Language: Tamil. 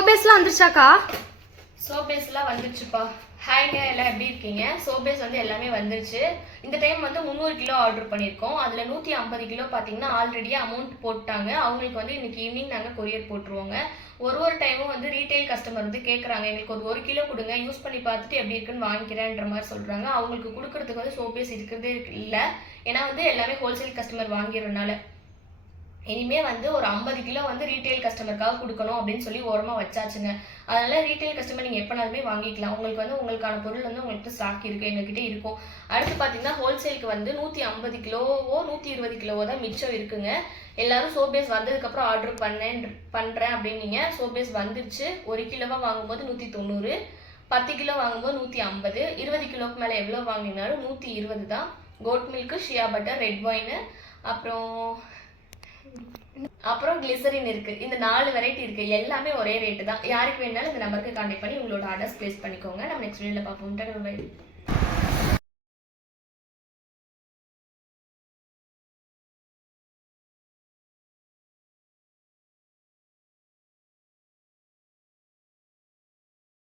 சோபேஸ்லாம் வந்துருச்சாக்கா? சோபேஸ்லாம் வந்துருச்சுப்பா. ஹாய்ங்க, எல்லாம் எப்படி இருக்கீங்க? சோபேஸ் வந்து எல்லாமே வந்துருச்சு. இந்த டைம் வந்து 300 கிலோ ஆர்டர் பண்ணியிருக்கோம். அதில் 150 கிலோ பார்த்தீங்கன்னா ஆல்ரெடியே அமௌண்ட் போட்டாங்க. அவங்களுக்கு வந்து இன்னைக்கு ஈவினிங் நாங்கள் கொரியர் போட்டுருவோங்க. ஒரு டைமும் வந்து ரீட்டைல் கஸ்டமர் வந்து கேட்குறாங்க, எங்களுக்கு ஒரு கிலோ கொடுங்க, யூஸ் பண்ணி பார்த்துட்டு எப்படி இருக்குன்னு வாங்கிக்கிறேன்ற மாதிரி சொல்கிறாங்க. அவங்களுக்கு கொடுக்கறதுக்கு வந்து சோபேஸ் இருக்கிறதே இல்லை. ஏன்னா வந்து எல்லாமே ஹோல்சேல் கஸ்டமர் வாங்கிறதுனால இனிமே வந்து ஒரு 50 கிலோ வந்து ரீட்டைல் கஸ்டமருக்காக கொடுக்கணும் அப்படின்னு சொல்லி ஓரமாக வச்சாச்சுங்க. அதனால ரீட்டைல் கஸ்டமர் நீங்கள் எப்போனாலுமே வாங்கிக்கலாம். உங்களுக்கு வந்து உங்களுக்கான பொருள் வந்து உங்கள்கிட்ட ஸ்டாக் இருக்குது, எங்ககிட்ட இருக்கும். அடுத்து பார்த்தீங்கன்னா ஹோல்சேலுக்கு வந்து 150 கிலோவோ 120 கிலோவோ தான் மிச்சம் இருக்குங்க. எல்லாரும் சோபேஸ் வந்ததுக்கப்புறம் ஆர்டர் பண்ணுறேன் அப்படின்னீங்க. சோபேஸ் வந்துருச்சு. 1 கிலோவாக வாங்கும்போது 190, 10 கிலோ வாங்கும்போது 150, 20 கிலோக்கு மேலே எவ்வளோ வாங்கினாலும் 120 தான். Goat milk, shea butter, red wine, அப்புறம் கிளிசரின் இருக்கு. இந்த 4 வெரைட்டி இருக்கு. எல்லாமே ஒரே ரேட்டு தான். யாருக்கு வேணாலும் இந்த நம்பருக்கு கான்டாக்ட் பண்ணி உங்களோட ஆர்டர்ஸ் பிளேஸ் பண்ணிக்கோங்க. நம்ம நெக்ஸ்ட் வீடியோல பார்ப்போம்.